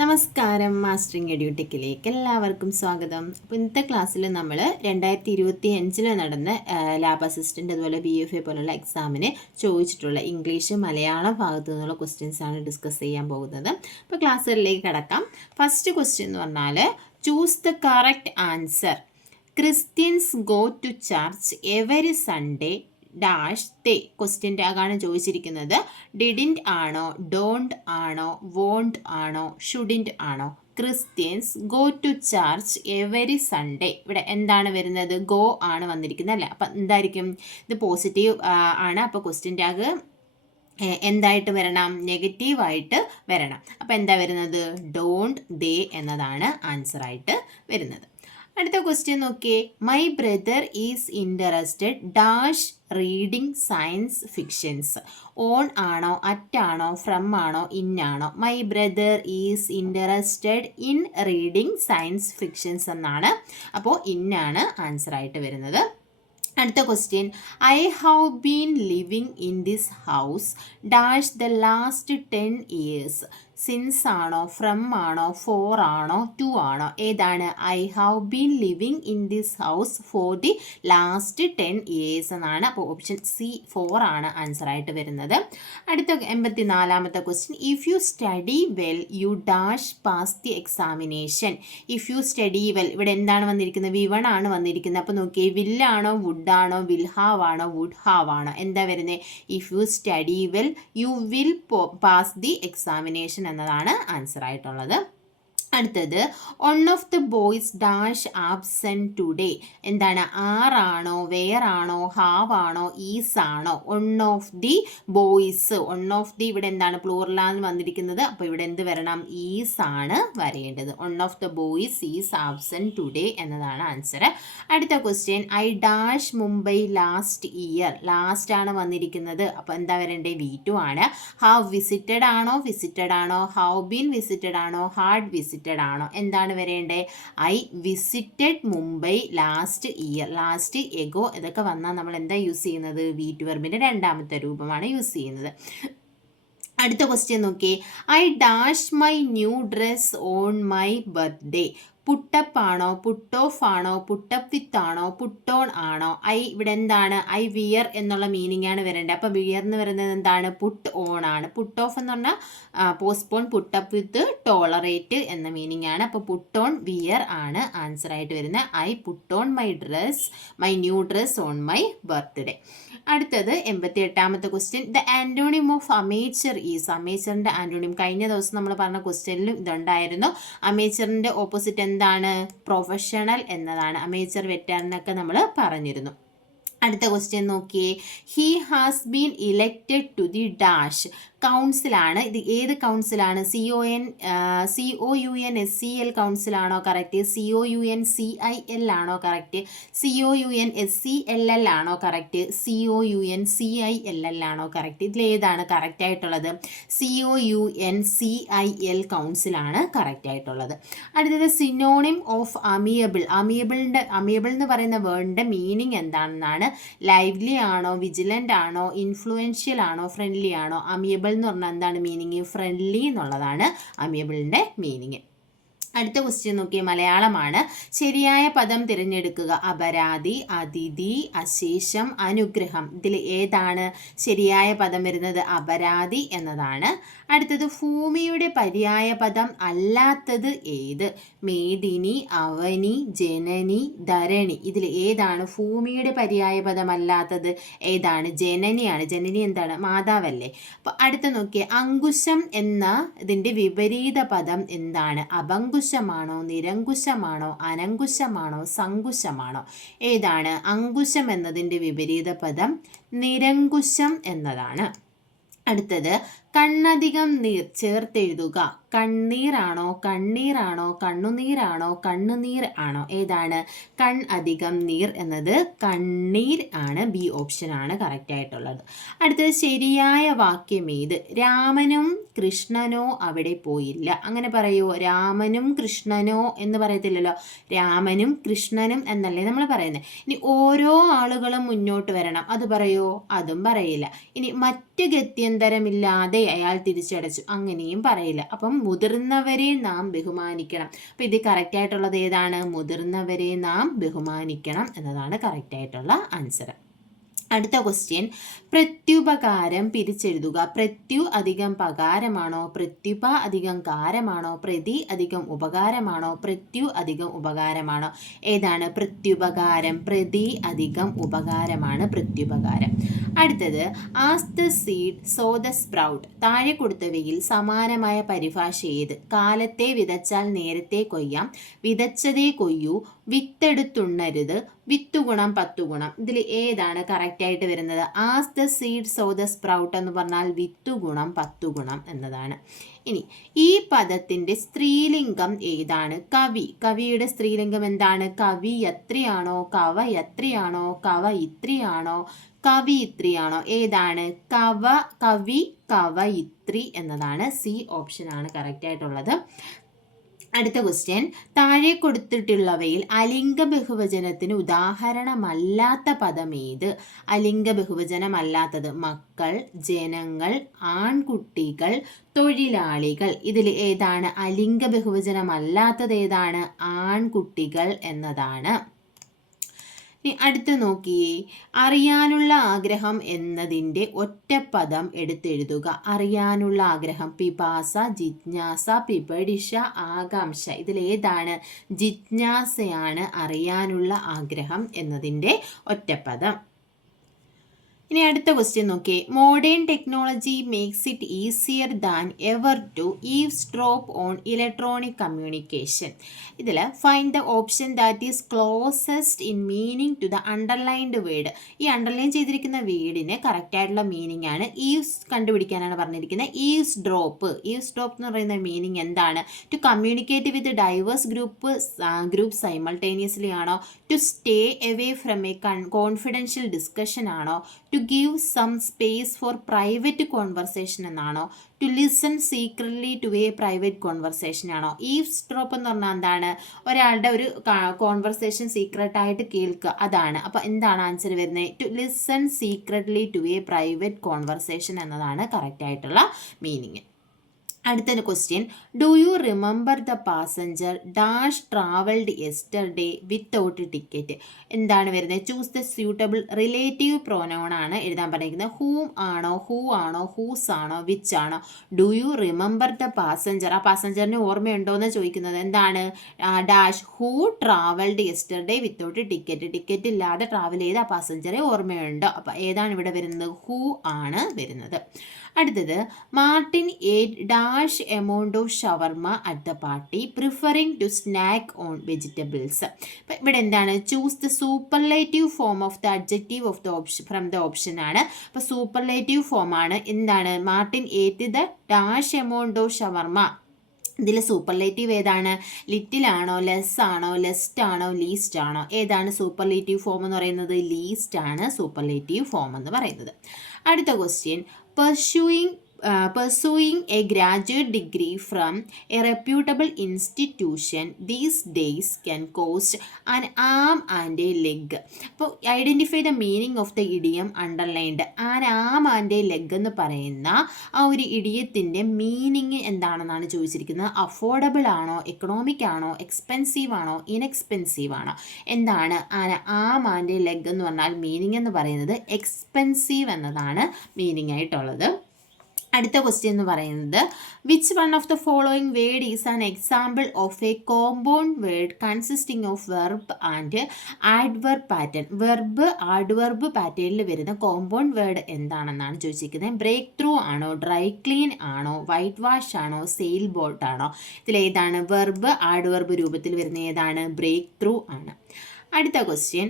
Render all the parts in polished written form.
നമസ്കാരം, മാസ്റ്ററിങ് എഡ്യൂടെക്കിലേക്ക് എല്ലാവർക്കും സ്വാഗതം. അപ്പോൾ ഇന്നത്തെ ക്ലാസ്സിൽ നമ്മൾ 2025 നടന്ന ലാബ് അസിസ്റ്റൻ്റ് അതുപോലെ BFA പോലുള്ള എക്സാമിന് ചോദിച്ചിട്ടുള്ള ഇംഗ്ലീഷ് മലയാളം ഭാഗത്തു നിന്നുള്ള ക്വസ്റ്റ്യൻസ് ആണ് ഡിസ്കസ് ചെയ്യാൻ പോകുന്നത്. അപ്പോൾ ക്ലാസ്സുകളിലേക്ക് കടക്കാം. ഫസ്റ്റ് ക്വസ്റ്റ്യൻ എന്ന് പറഞ്ഞാൽ choose the correct answer. Christians go to church every Sunday dash they. ക്വസ്റ്റ്യൻ്റെ ആകാണ് ചോദിച്ചിരിക്കുന്നത്. ഡിഡിൻറ്റ് ആണോ, ഡോണ്ട് ആണോ, വോണ്ട് ആണോ, ഷുഡിൻറ്റ് ആണോ? Christians go to church every Sunday. ഇവിടെ എന്താണ് വരുന്നത്? ഗോ ആണ് വന്നിരിക്കുന്നത് അല്ലേ? അപ്പം എന്തായിരിക്കും ഇത്? പോസിറ്റീവ് ആണ്. അപ്പോൾ ക്വസ്റ്റ്യൻ്റെ ആകെ എന്തായിട്ട് വരണം? നെഗറ്റീവായിട്ട് വരണം. അപ്പോൾ എന്താ വരുന്നത്? ഡോണ്ട് ദേ എന്നതാണ് ആൻസറായിട്ട് വരുന്നത്. അടുത്ത ക്വസ്റ്റ്യൻ നോക്കിയേ. My brother is interested dash reading science fictions. On ആണോ, അറ്റ് ആണോ, ഫ്രം ആണോ, ഇൻ ആണോ? My brother is interested in reading science fictions എന്നാണ്. അപ്പോൾ ഇന്നാണ് ആൻസറായിട്ട് വരുന്നത്. അടുത്ത question. I have been living in this house dash the last 10 years. Since ആണോ, ഫ്രം ആണോ, ഫോർ ആണോ, ടു ആണോ? ഏതാണ്? I have been living in this house for the last 10 years എന്നാണ്. അപ്പോൾ ഓപ്ഷൻ സി 4 ആണ് ആൻസറായിട്ട് വരുന്നത്. അടുത്ത 84ാമത്തെ question. If you study well you dash pass the examination. If you study well, ഇവിടെ എന്താണ് വന്നിരിക്കുന്നത്? V1 ആണ് വന്നിരിക്കുന്നത്. അപ്പോൾ നോക്കിയേ, വില്ലാണോ, വുഡ് ആണോ, വിൽ ഹാവ് ആണോ, വുഡ് ഹാവ് ആണോ? എന്താ വരുന്നത്? If you study well you will pass the examination എന്നതാണ് ആൻസർ ആയിട്ടുള്ളത്. അടുത്തത്. One of the boys dash absent today. എന്താണ്? ആണോ, വെയർ ആണോ, ഹാവ് ആണോ, ഈസ് ആണോ? One of the boys. One of the ഇവിടെ എന്താണ്? പ്ലൂറലാണ് വന്നിരിക്കുന്നത്. അപ്പോൾ ഇവിടെ എന്ത് വരണം? ഈസ് ആണ് വരേണ്ടത്. One of the boys is absent today എന്നതാണ് ആൻസർ. അടുത്ത question. I dash Mumbai last year. Last ആണ് വന്നിരിക്കുന്നത്. അപ്പോൾ എന്താ വരേണ്ടത്? V2 ആണ്. ഹാവ് വിസിറ്റഡ് ആണോ, വിസിറ്റഡ് ആണോ, ഹാവ് ബീൻ വിസിറ്റഡ് ആണോ, ഹാഡ് വിസിറ്റഡ് ആണോ? എന്താണ് വരേണ്ടത്? I visited Mumbai last year. Last, ago ഇതൊക്കെ വന്നാൽ നമ്മൾ എന്താ യൂസ് ചെയ്യുന്നത്? V2 വെർബിൻ്റെ രണ്ടാമത്തെ രൂപമാണ് യൂസ് ചെയ്യുന്നത്. അടുത്ത ക്വസ്റ്റ്യൻ നോക്കി. I dash my new dress on my birthday. Put up ആണോ, പുട്ട് ഓഫ് ആണോ, പുട്ടപ്പ് വിത്ത് ആണോ, പുട്ട് ഓൺ ആണോ? ഇവിടെ എന്താണ്? ഐ വിയർ എന്നുള്ള മീനിങ് ആണ് വരേണ്ടത്. അപ്പോൾ വിയർ എന്ന് പറയുന്നത് എന്താണ്? പുട്ട് ഓൺ ആണ്. പുട്ട് ഓഫ് എന്ന് പറഞ്ഞാൽ പോസ്റ്റ്പോൺ, പുട്ടപ്പ് വിത്ത് ടോളറേറ്റ് എന്ന മീനിങ് ആണ്. അപ്പോൾ പുട്ട് ഓൺ, വിയർ ആണ് ആൻസർ ആയിട്ട് വരുന്നത്. I put on my dress, my new dress on my birthday. അടുത്തത് 88ാമത്തെ question. The antonym of amateur is. അമേച്ചറിൻ്റെ ആൻറ്റോണിം കഴിഞ്ഞ ദിവസം നമ്മൾ പറഞ്ഞ ക്വസ്റ്റ്യനിലും ഇതുണ്ടായിരുന്നു. അമേച്ചറിൻ്റെ ഓപ്പോസിറ്റ് എന്താണ്? പ്രൊഫഷണൽ എന്നതാണ്. അമേച്ചർ, വെറ്ററിനൊക്കെ നമ്മൾ പറഞ്ഞിരുന്നു. അടുത്ത ക്വസ്റ്റ്യൻ നോക്കിയേ. He has been elected to the dash. കൗൺസിലാണ്. ഇത് ഏത് കൗൺസിലാണ്? COUNSCL കൗൺസിലാണോ correct? COUNCIL ആണോ കറക്റ്റ്? COUNSCLL ആണോ കറക്റ്റ്? COUNCILL ആണോ കറക്റ്റ്? ഇതിലേതാണ് കറക്റ്റ് ആയിട്ടുള്ളത്? COUNCIL കൗൺസിലാണ് കറക്റ്റ് ആയിട്ടുള്ളത്. അടുത്തത് സിനോണിം ഓഫ് അമിയബിൾ. അമിയബിൾ എന്ന് പറയുന്ന വേർഡിൻ്റെ മീനിങ് എന്താണെന്നാണ്. ലൈവ്ലി ആണോ, വിജിലൻ്റ് ആണോ, ഇൻഫ്ലുവൻഷ്യൽ ആണോ, ഫ്രണ്ട്ലി ആണോ? അമിയബിൾ എന്ന് പറഞ്ഞാൽ എന്താണ് മീനിങ്? ഫ്രണ്ട്ലി എന്നുള്ളതാണ് അമിയബിളിൻ്റെ മീനിങ്. അടുത്ത ക്വസ്റ്റ്യൻ നോക്കിയ മലയാളമാണ്. ശരിയായ പദം തിരഞ്ഞെടുക്കുക. അപരാധി, അതിഥി, അശേഷം, അനുഗ്രഹം. ഇതിൽ ഏതാണ് ശരിയായ പദം വരുന്നത്? അപരാധി എന്നതാണ്. അടുത്തത്. ഭൂമിയുടെ പര്യായ പദം അല്ലാത്തത് ഏത്? മേദിനി, അവനി, ജനനി, ധരണി. ഇതിൽ ഏതാണ് ഭൂമിയുടെ പര്യായ പദം അല്ലാത്തത്? ഏതാണ്? ജനനിയാണ്. ജനനി എന്താണ്? മാതാവല്ലേ. അപ്പോൾ അടുത്ത നോക്കിയ അങ്കുശം എന്ന ഇതിൻ്റെ വിപരീത പദം എന്താണ്? അപങ്കുശമാണോ, നിരങ്കുശമാണോ, അനങ്കുശമാണോ, സങ്കുശമാണോ? ഏതാണ്? അങ്കുശം എന്നതിൻ്റെ വിപരീത പദം നിരങ്കുശം എന്നതാണ്. അടുത്തത്. കണ്ണധികം നീർ ചേർത്തെഴുതുക. കണ്ണീറാണോ, കണ്ണീറാണോ, കണ്ണുനീരാണോ, കണ്ണുനീർ ആണോ? ഏതാണ്? കൺ അധികം നീർ എന്നത് കണ്ണീർ ആണ്. ബി ഓപ്ഷൻ ആണ് കറക്റ്റ് ആയിട്ടുള്ളത്. അടുത്തത്. ശരിയായ വാക്യം ഏത്? രാമനും കൃഷ്ണനോ അവിടെ പോയില്ല. അങ്ങനെ പറയുമോ? രാമനും കൃഷ്ണനോ എന്ന് പറയത്തില്ലല്ലോ. രാമനും കൃഷ്ണനും എന്നല്ലേ നമ്മൾ പറയുന്നത്. ഇനി ഓരോ ആളുകളും മുന്നോട്ട് വരണം, അത് പറയുമോ? അതും പറയില്ല. ഇനി മറ്റ് ഗത്യന്തരമില്ലാതെ അയാൾ തിരിച്ചടച്ചു, അങ്ങനെയും പറയില്ല. അപ്പം മുതിർന്നവരെ നാം ബഹുമാനിക്കണം. അപ്പോൾ ഇത് കറക്റ്റ് ആയിട്ടുള്ളത് ഏതാണ്? മുതിർന്നവരെ നാം ബഹുമാനിക്കണം എന്നതാണ് കറക്റ്റ് ആയിട്ടുള്ള ആൻസർ. അടുത്ത ക്വസ്റ്റ്യൻ, പ്രത്യുപകാരം പിരിച്ചെഴുതുക. പ്രത്യു അധികം പകാരമാണോ? പ്രത്യുപ അധികം കാരമാണോ? പ്രതി അധികം ഉപകാരമാണോ? പ്രത്യു അധികം ഉപകാരമാണോ? ഏതാണ് പ്രത്യുപകാരം? പ്രതി അധികം ഉപകാരമാണ് പ്രത്യുപകാരം. അടുത്തത്, as the seed so the sprout. താഴെ കൊടുത്തവയിൽ സമാനമായ പരിഭാഷ ഏത്? കാലത്തെ വിതച്ചാൽ നേരത്തെ കൊയ്യാം, വിതച്ചതേ കൊയ്യൂ, വിത്തെടുത്തുണ്ണരുത്, വിത്തുഗുണം പത്തുഗുണം. ഇതിൽ ഏതാണ് കറക്റ്റ് ആയിട്ട് വരുന്നത്? As the seed so the sprout എന്ന് പറഞ്ഞാൽ വിത്തുഗുണം പത്തുഗുണം എന്നതാണ്. ഇനി ഈ പദത്തിന്റെ സ്ത്രീലിംഗം ഏതാണ്? കവി. കവിയുടെ സ്ത്രീലിംഗം എന്താണ്? കവിയത്രിയാണോ? കവയത്രിയാണോ? കവയിത്രിയാണോ? കവിയിത്രിയാണോ? ഏതാണ്? കവി കവയിത്രി എന്നതാണ്. സി ഓപ്ഷൻ ആണ് കറക്റ്റ് ആയിട്ടുള്ളത്. അടുത്ത ക്വസ്റ്റ്യൻ, താഴെ കൊടുത്തിട്ടുള്ളവയിൽ അലിംഗ ബഹുവചനത്തിന് ഉദാഹരണമല്ലാത്ത പദം ഏത്? അലിംഗ ബഹുവചനമല്ലാത്തത് മക്കൾ, ജനങ്ങൾ, ആൺകുട്ടികൾ, തൊഴിലാളികൾ. ഇതിൽ ഏതാണ് അലിംഗ ബഹുവചനമല്ലാത്തത്? ഏതാണ്? ആൺകുട്ടികൾ എന്നതാണ്. അടുത്ത് നോക്കിയേ, അറിയാനുള്ള ആഗ്രഹം എന്നതിൻ്റെ ഒറ്റപ്പദം എടുത്തെഴുതുക. അറിയാനുള്ള ആഗ്രഹം പിപാസ, ജിജ്ഞാസ, പിപടിഷ, ആകാംക്ഷ. ഇതിലേതാണ്? ജിജ്ഞാസയാണ് അറിയാനുള്ള ആഗ്രഹം എന്നതിൻ്റെ ഒറ്റപ്പദം. ഇനി അടുത്ത ക്വസ്റ്റ്യൻ നോക്കിയേ, modern technology makes it easier than ever to eavesdrop on electronic communication. ഇതിൽ find the option that is closest in meaning to the underlined word. ഈ അണ്ടർലൈൻ ചെയ്തിരിക്കുന്ന വേർഡിന് കറക്റ്റ് ആയിട്ടുള്ള മീനിങ് ആണ് ഈവ്സ് കണ്ടുപിടിക്കാനാണ് പറഞ്ഞിരിക്കുന്നത്. ഈവ്സ് ഡ്രോപ്പ് എന്ന് പറയുന്ന മീനിങ് എന്താണ്? To communicate with diverse group simultaneously ആണോ? To stay away from a confidential discussion ആണോ? To give some space for private conversation എന്നാണോ? To listen secretly to a private conversation ആണോ? Eavesdrop എന്ന് പറഞ്ഞാൽ എന്താണ്? ഒരാളുടെ ഒരു കോൺവെർസേഷൻ സീക്രട്ടായിട്ട് കേൾക്കുക, അതാണ്. അപ്പോൾ എന്താണ് ആൻസർ വരുന്നത്? To listen secretly to a private conversation എന്നതാണ് കറക്റ്റ് ആയിട്ടുള്ള മീനിങ്. അടുത്തൊരു question, do you remember the passenger dash travelled yesterday without ticket. എന്താണ് വരുന്നത്? Choose the suitable relative pronoun ആണ് എഴുതാൻ പറഞ്ഞിരിക്കുന്നത്. ഹൂം ആണോ, ഹൂ ആണോ, ഹൂസ് ആണോ, വിച്ച് ആണോ? Do you remember the passenger. ആ പാസഞ്ചറിന് ഓർമ്മയുണ്ടോ എന്ന് ചോദിക്കുന്നത്. എന്താണ്? Dash who travelled yesterday without ticket. Ticket ഇല്ലാതെ ട്രാവൽ ചെയ്ത് ആ പാസഞ്ചറെ ഓർമ്മയുണ്ടോ? അപ്പോൾ ഏതാണ് ഇവിടെ വരുന്നത്? ഹൂ ആണ് വരുന്നത്. അടുത്തത്, Martin ate dash amount of shawarma at the party preferring to snack on vegetables. അപ്പം ഇവിടെ എന്താണ്? Choose the superlative form of the adjective of the option from the option ആണ്. അപ്പോൾ സൂപ്പർലേറ്റീവ് ഫോം ആണ്. എന്താണ്? Martin ate the dash amount of shawarma. ഇതിൽ superlative ഏതാണ്? Little ആണോ, ലെസ് ആണോ, ലെസ്റ്റ് ആണോ, ലീസ്റ്റ് ആണോ? ഏതാണ് സൂപ്പർലേറ്റീവ് ഫോം എന്ന് പറയുന്നത്? ലീസ്റ്റ് ആണ് സൂപ്പർലേറ്റീവ് ഫോം എന്ന് പറയുന്നത്. അടുത്ത question, pursuing a graduate degree from a reputable institution these days can cost an arm and a leg. അപ്പോൾ identify the meaning of the idiom underlined. An am and A leg എന്ന് പറയുന്ന ആ ഒരു ഇഡിയത്തിൻ്റെ meaning എന്താണെന്നാണ് ചോദിച്ചിരിക്കുന്നത്. Affordable ആണോ, economic ആണോ, expensive ആണോ, ഇൻഎക്സ്പെൻസീവ് ആണോ? എന്താണ് ആം ആൻഡ് എ ലെഗ് എന്ന് പറഞ്ഞാൽ മീനിങ് എന്ന് പറയുന്നത് എക്സ്പെൻസീവ് എന്നതാണ് മീനിങ് ആയിട്ടുള്ളത്. അടുത്ത ക്വസ്റ്റ്യൻ എന്ന് പറയുന്നത്, which one of the following word is an example of A compound word consisting of verb and adverb pattern. Verb adverb പാറ്റേണിൽ വരുന്ന കോമ്പൗണ്ട് വേർഡ് എന്താണെന്നാണ് ചോദിച്ചിരിക്കുന്നത്. ബ്രേക്ക് ത്രൂ ആണോ, ഡ്രൈ ക്ലീൻ ആണോ, വൈറ്റ് വാഷ് ആണോ, സെയിൽ ബോട്ട് ആണോ? ഇതിലേതാണ് verb adverb രൂപത്തിൽ വരുന്ന ഏതാണ്? ബ്രേക്ക് ത്രൂ ആണ്. അടുത്ത question,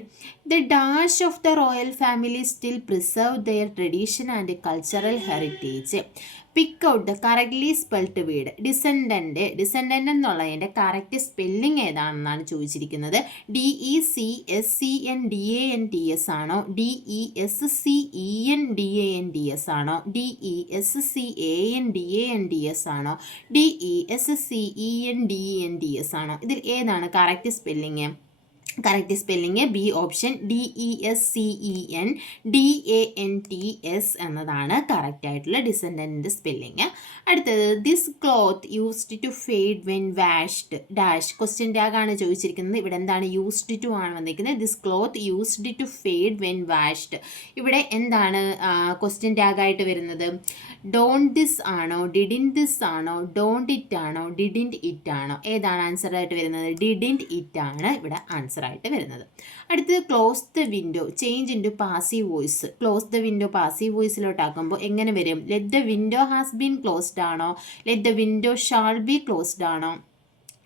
the dash of the royal family still preserve their tradition and cultural heritage. Pick out the correctly spelled word. Descendant എന്നുള്ളതിൻ്റെ കറക്റ്റ് സ്പെല്ലിംഗ് ഏതാണെന്നാണ് ചോദിച്ചിരിക്കുന്നത്. DECSCNDANTS ആണോ, DESCENDANDS ആണോ, DESCANDANDS ആണോ, DESCENDENDS ആണോ? ഇതിൽ ഏതാണ് correct spelling? Correct spelling B option DESCENDANTS എന്നതാണ് കറക്റ്റ് ആയിട്ടുള്ള ഡിസെൻഡൻറ്റിൻ്റെ സ്പെല്ലിങ്. അടുത്തത് this cloth used to fade when washed dash question ടാഗാണ് ചോദിച്ചിരിക്കുന്നത്. ഇവിടെ എന്താണ് യൂസ്ഡ് ടു ആണ് വന്നിരിക്കുന്നത്. This cloth used to fade when washed. ഇവിടെ എന്താണ് ക്വസ്റ്റ്യൻ ടാഗായിട്ട് വരുന്നത്? ഡോണ്ട് ദിസ് ആണോ, ഡിഡിൻ ദിസ് ആണോ, ഡോണ്ട് ഇറ്റ് ആണോ, ഡിഡിൻറ്റ് ഇറ്റ് ആണോ? ഏതാണ് ആൻസർ ആയിട്ട് വരുന്നത്? ഡിഡിൻറ്റ് ഇറ്റ് ആണ് ഇവിടെ ആൻസർ ആയിട്ട് വരുന്നത്. അടുത്തത് close the window change into passive voice. Close the window passive വോയിസിലോട്ടാക്കുമ്പോൾ എങ്ങനെ വരും? Let the window has been closed ആണോ, let the window shall be closed ആണോ,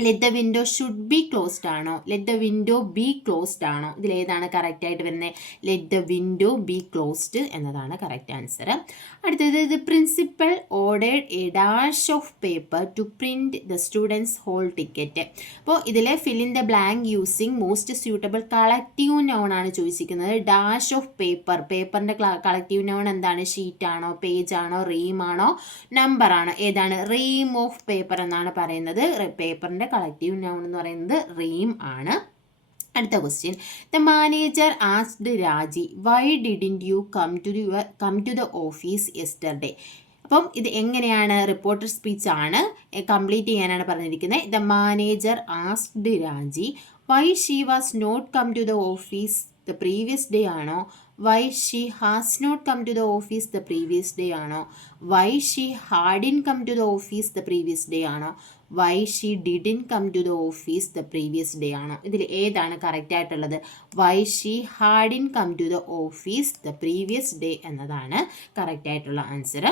let the window should be closed ആണോ, let the window be closed ആണോ? ഇതിലേതാണ് correct ആയിട്ട് വരുന്നത്? Let the window be closed എന്നതാണ് കറക്റ്റ് ആൻസർ. അടുത്തത് the principal ordered a dash of paper to print the students whole ticket. അപ്പോൾ ഇതിലെ fill in the blank using most suitable collective noun ആണ് ചോദിച്ചിരിക്കുന്നത്. ഡാഷ് ഓഫ് പേപ്പർ, പേപ്പറിൻ്റെ collective noun എന്താണ്? Sheet ആണോ, page ആണോ, ream ആണോ, നമ്പർ ആണോ? ഏതാണ്? റീം ഓഫ് പേപ്പർ എന്നാണ് പറയുന്നത്. പേപ്പറിൻ്റെ കളക്റ്റീവ് നൗൺ എന്ന് പറയുന്നത് റീം ആണ്. അടുത്ത question, the manager asked Raji why didn't you come to the office yesterday. അപ്പം ഇത് എങ്ങനെയാണ്? റിപ്പോർട്ടർ സ്പീച്ച് ആണ്, കംപ്ലീറ്റ് ചെയ്യാനാണ് പറഞ്ഞിരിക്കുന്നത്. The manager asked Raji why she was not come to the office the previous day ആണോ, why she has not come to the office the previous day ആണോ, why she hadn't come to the office the previous day ആണോ, why she didn't come to the office the previous day ആണോ? ഇതിൽ ഏതാണ് correct ആയിട്ടുള്ളത്? Why she hadn't come to the office the previous day എന്നതാണ് correct ആയിട്ടുള്ള answer.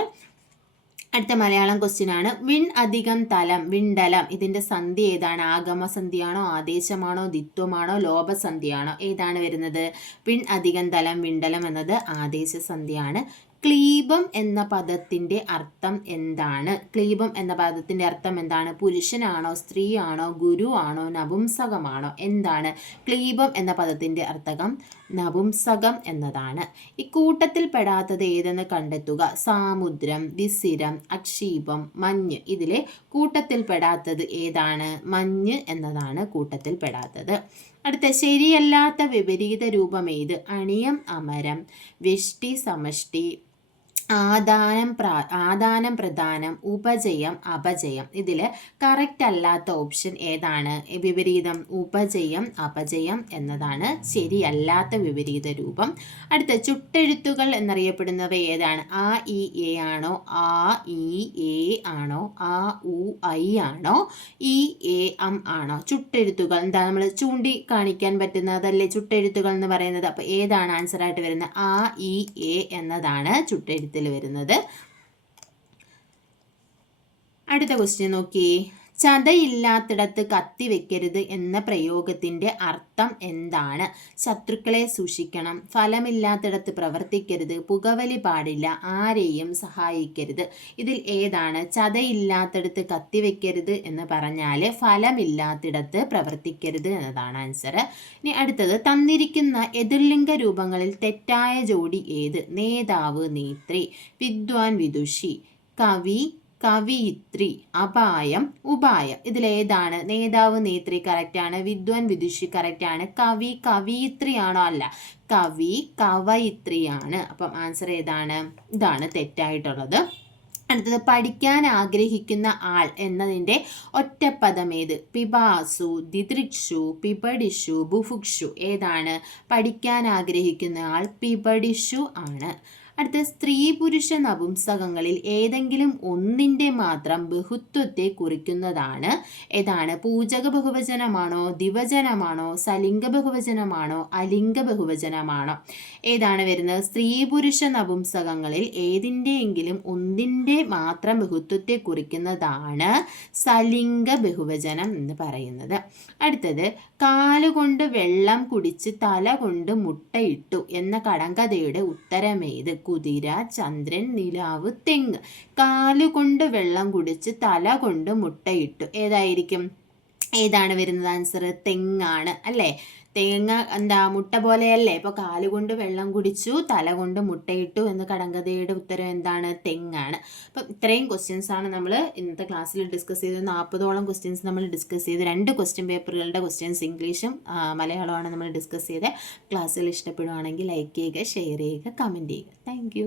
അടുത്ത Malayalam question ആണ്. വിൺ അധികം തലം, വിണ്ടലം, ഇതിൻ്റെ സന്ധി ഏതാണ്? ആഗമസന്ധിയാണോ, ആദേശമാണോ, ദ്വിത്വമാണോ, ലോപസന്ധിയാണോ? ഏതാണ് വരുന്നത്? വിൺ അധികം തലം, വിണ്ടലം എന്നത് ആദേശസന്ധിയാണ്. ക്ലീബം എന്ന പദത്തിൻ്റെ അർത്ഥം എന്താണ്? ക്ലീബം എന്ന പദത്തിൻ്റെ അർത്ഥം എന്താണ്? പുരുഷനാണോ, സ്ത്രീ ആണോ, ഗുരു ആണോ, നപുംസകമാണോ? എന്താണ് ക്ലീബം എന്ന പദത്തിൻ്റെ അർത്ഥം? നപുംസകം എന്നതാണ്. ഇക്കൂട്ടത്തിൽ പെടാത്തത് ഏതെന്ന് കണ്ടെത്തുക. സാമുദ്രം, വിസിരം, അക്ഷീപം, മഞ്ഞ്. ഇതിലെ കൂട്ടത്തിൽ പെടാത്തത് ഏതാണ്? മഞ്ഞ് എന്നതാണ് കൂട്ടത്തിൽ പെടാത്തത്. അടുത്ത ശരിയല്ലാത്ത വിപരീത രൂപം ഏത്? അണിയം, അമരം, വെഷ്ടി, സമഷ്ടി, ആദാനം പ്രധാനം, ഉപജയം, അപജയം. ഇതിൽ കറക്റ്റ് അല്ലാത്ത ഓപ്ഷൻ ഏതാണ്? വിപരീതം ഉപജയം, അപജയം എന്നതാണ് ശരിയല്ലാത്ത വിപരീത രൂപം. അടുത്ത ചുട്ടെഴുത്തുകൾ എന്നറിയപ്പെടുന്നവ ഏതാണ്? ആ ഇ എ ആണോ, ആ ഇ എ ആണോ, ആ ഉ ഐ ആണോ, ഇ എ അം ആണോ? ചുട്ടെഴുത്തുകൾ എന്താ? നമ്മൾ ചൂണ്ടി കാണിക്കാൻ പറ്റുന്നതല്ലേ ചുട്ടെഴുത്തുകൾ എന്ന് പറയുന്നത്. അപ്പോൾ ഏതാണ് ആൻസർ ആയിട്ട് വരുന്നത്? ആ ഇ എ എന്നതാണ് ചുട്ടെഴുത്ത് വരുന്നത്. അടുത്ത ക്വസ്റ്റ്യൻ നോക്കി. ചതയില്ലാത്തിടത്ത് കത്തി വെക്കരുത് എന്ന പ്രയോഗത്തിൻ്റെ അർത്ഥം എന്താണ്? ശത്രുക്കളെ സൂക്ഷിക്കണം, ഫലമില്ലാത്തിടത്ത് പ്രവർത്തിക്കരുത്, പുകവലി പാടില്ല, ആരെയും സഹായിക്കരുത്. ഇതിൽ ഏതാണ്? ചതയില്ലാത്തിടത്ത് കത്തി വെക്കരുത് എന്ന് പറഞ്ഞാൽ ഫലമില്ലാത്തിടത്ത് പ്രവർത്തിക്കരുത് എന്നതാണ് ആൻസർ. ഇനി അടുത്തത്, തന്നിരിക്കുന്ന എതിർലിംഗ രൂപങ്ങളിൽ തെറ്റായ ജോഡി ഏത്? നേതാവ്, നേത്രി, വിദ്വാൻ, വിദുഷി, കവി, കവിയിത്രി, അപായം, ഉപായം. ഇതിലേതാണ്? നേതാവ്, നേത്രി കറക്റ്റാണ്, വിദ്വാൻ, വിദുഷി കറക്റ്റാണ്, കവി, കവിയിത്രി ആണോ? അല്ല, കവി, കവയിത്രിയാണ്. അപ്പം ആൻസർ ഏതാണ്? ഇതാണ് തെറ്റായിട്ടുള്ളത്. അടുത്തത്, പഠിക്കാൻ ആഗ്രഹിക്കുന്ന ആൾ എന്നതിൻ്റെ ഒറ്റപ്പദം ഏത്? പിപാസു, ദിദൃക്ഷു, പിപടിഷു, ബുഭുക്ഷു. ഏതാണ്? പഠിക്കാൻ ആഗ്രഹിക്കുന്ന ആൾ പിപടിഷു ആണ്. അടുത്ത, സ്ത്രീ പുരുഷ നപുംസകങ്ങളിൽ ഏതെങ്കിലും ഒന്നിൻ്റെ മാത്രം ബഹുത്വത്തെ കുറിക്കുന്നതാണ് ഏതാണ്? പൂജക ബഹുവചനമാണോ, ദിവചനമാണോ, സലിംഗ ബഹുവചനമാണോ, അലിംഗ ബഹുവചനമാണോ? ഏതാണ് വരുന്നത്? സ്ത്രീ പുരുഷ നപുംസകങ്ങളിൽ ഏതിൻ്റെയെങ്കിലും ഒന്നിൻ്റെ മാത്രം ബഹുത്വത്തെ കുറിക്കുന്നതാണ് സലിംഗ ബഹുവചനം എന്ന് പറയുന്നത്. അടുത്തത്, കാലുകൊണ്ട് വെള്ളം കുടിച്ച് തല കൊണ്ട് മുട്ടയിട്ടു എന്ന കടങ്കഥയുടെ ഉത്തരമേത്? കുതിര, ചന്ദ്രൻ, നിലാവ്, തെങ്ങ്. കാലുകൊണ്ട് വെള്ളം കുടിച്ച് തല കൊണ്ട് മുട്ടയിട്ടു. ഏതായിരിക്കും? ഏതാണ് വരുന്നത് ആൻസർ? തെങ്ങാണ് അല്ലേ? തേങ്ങ എന്താ മുട്ട പോലെയല്ലേ, ഇപ്പോൾ കാലുകൊണ്ട് വെള്ളം കുടിച്ചു തല കൊണ്ട് മുട്ടയിട്ടു എന്ന് കടങ്കഥയുടെ ഉത്തരം എന്താണ്? തെങ്ങാണ്. അപ്പം ഇത്രയും ക്വസ്റ്റ്യൻസ് ആണ് നമ്മൾ ഇന്നത്തെ ക്ലാസ്സിൽ ഡിസ്കസ് ചെയ്തത്. 40ഓളം ക്വസ്റ്റ്യൻസ് നമ്മൾ ഡിസ്കസ് ചെയ്ത് 2 ക്വസ്റ്റ്യൻ പേപ്പറുകളുടെ ക്വസ്റ്റ്യൻസ് ഇംഗ്ലീഷും മലയാളമാണ് നമ്മൾ ഡിസ്കസ് ചെയ്ത്. ക്ലാസ്സുകൾ ഇഷ്ടപ്പെടുവാണെങ്കിൽ ലൈക്ക് ചെയ്യുക, ഷെയർ ചെയ്യുക, കമൻറ്റ് ചെയ്യുക. താങ്ക്